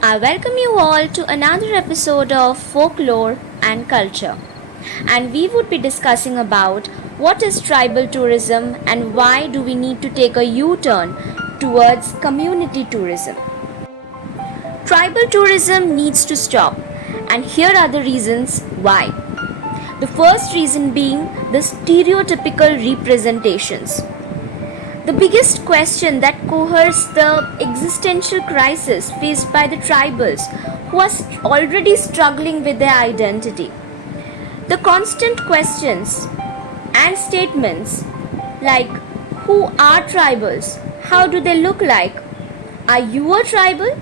I welcome you all to another episode of Folklore and Culture. And we would be discussing about what is tribal tourism and why do we need to take a U-turn towards community tourism. Tribal tourism needs to stop, and here are the reasons why. The first reason being the stereotypical representations. The biggest question that cohers the existential crisis faced by the tribals who are already struggling with their identity. The constant questions and statements like who are tribals? How do they look like? Are you a tribal?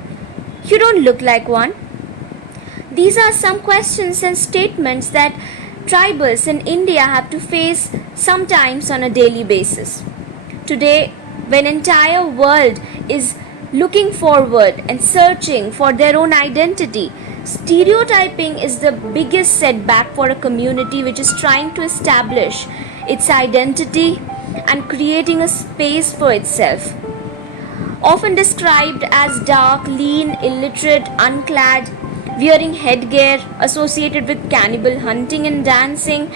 You don't look like one. These are some questions and statements that tribals in India have to face sometimes on a daily basis. Today, when entire world is looking forward and searching for their own identity, stereotyping is the biggest setback for a community which is trying to establish its identity and creating a space for itself. Often described as dark, lean, illiterate, unclad, wearing headgear associated with cannibal hunting and dancing,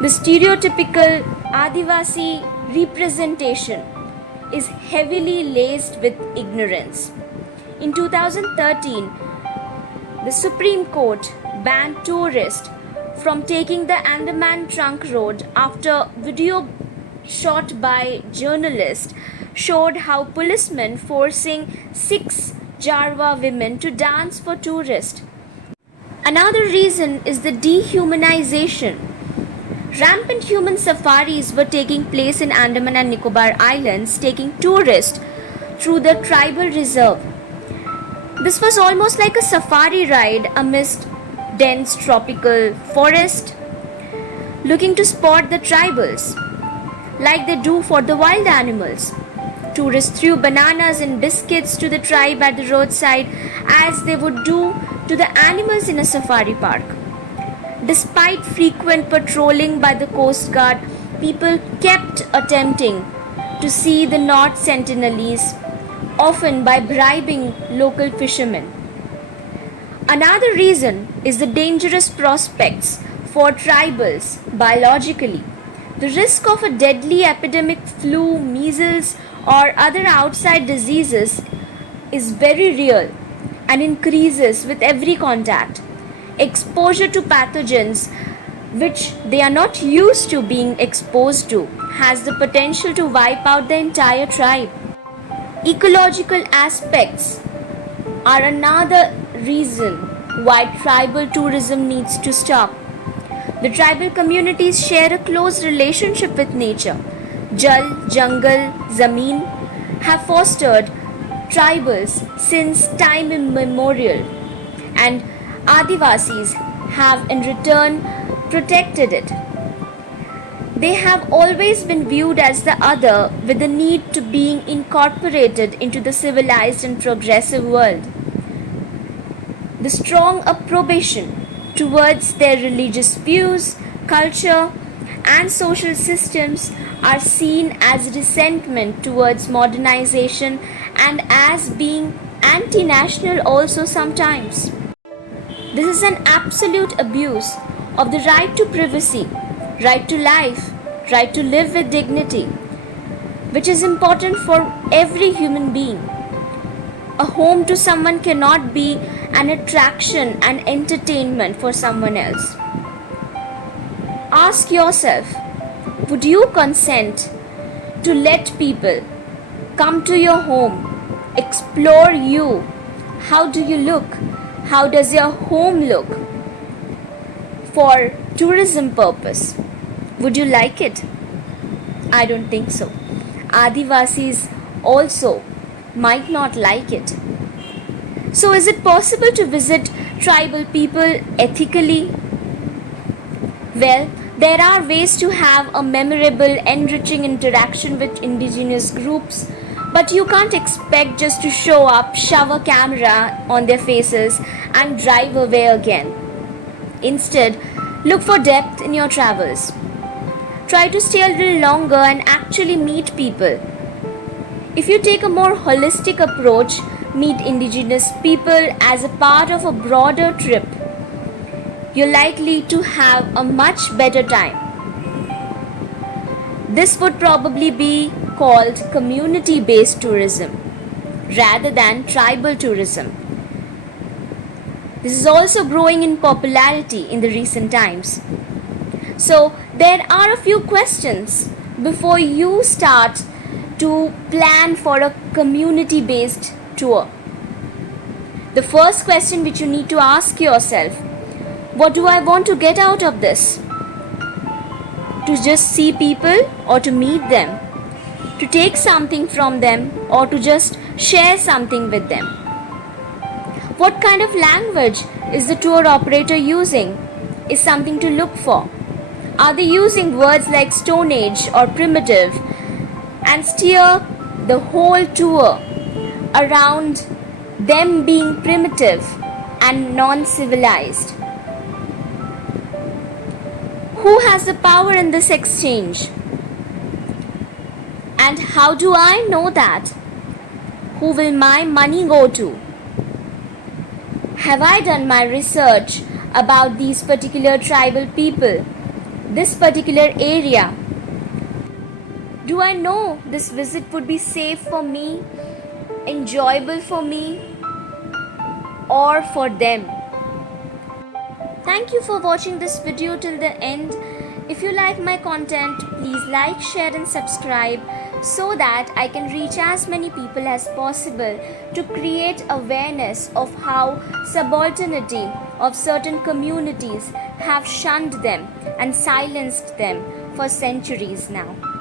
the stereotypical Adivasi representation is heavily laced with ignorance. In 2013, the Supreme Court banned tourists from taking the Andaman Trunk Road after video shot by journalists showed how policemen forcing 6 Jarwa women to dance for tourists. Another reason is the dehumanization. Rampant human safaris were taking place in Andaman and Nicobar Islands, taking tourists through the tribal reserve. This was almost like a safari ride amidst dense tropical forest, looking to spot the tribals, like they do for the wild animals. Tourists threw bananas and biscuits to the tribe at the roadside as they would do to the animals in a safari park. Despite frequent patrolling by the Coast Guard, people kept attempting to see the North Sentinelese, often by bribing local fishermen. Another reason is the dangerous prospects for tribals biologically. The risk of a deadly epidemic flu, measles, or other outside diseases is very real and increases with every contact. Exposure to pathogens which they are not used to being exposed to has the potential to wipe out the entire tribe. Ecological aspects are another reason why tribal tourism needs to stop. The tribal communities share a close relationship with nature. Jal, jungle, zameen have fostered tribals since time immemorial, and Adivasis have in return protected it. They have always been viewed as the other with the need to being incorporated into the civilized and progressive world. The strong approbation towards their religious views, culture, and social systems are seen as resentment towards modernization and as being anti-national also sometimes. This is an absolute abuse of the right to privacy, right to life, right to live with dignity, which is important for every human being. A home to someone cannot be an attraction and entertainment for someone else. Ask yourself, would you consent to let people come to your home, explore you? How do you look? How does your home look? For tourism purpose, would you like it? I don't think so. Adivasis also might not like it. So is it possible to visit tribal people ethically? Well, there are ways to have a memorable, enriching interaction with indigenous groups, but you can't expect just to show up, shove a camera on their faces, and drive away again. Instead, look for depth in your travels. Try to stay a little longer and actually meet people. If you take a more holistic approach, meet indigenous people as a part of a broader trip, you're likely to have a much better time. This would probably be called community-based tourism rather than tribal tourism. This is also growing in popularity in the recent times. So, there are a few questions before you start to plan for a community-based tour. The first question which you need to ask yourself, what do I want to get out of this? To just see people or to meet them? To take something from them or to just share something with them? What kind of language is the tour operator using? Is something to look for. Are they using words like Stone Age or primitive and steer the whole tour around them being primitive and non-civilized? Who has the power in this exchange? And how do I know that? Who will my money go to? Have I done my research about these particular tribal people, this particular area? Do I know this visit would be safe for me, enjoyable for me, or for them? Thank you for watching this video till the end. If you like my content, please like, share and subscribe so that I can reach as many people as possible to create awareness of how subalternity of certain communities have shunned them and silenced them for centuries now.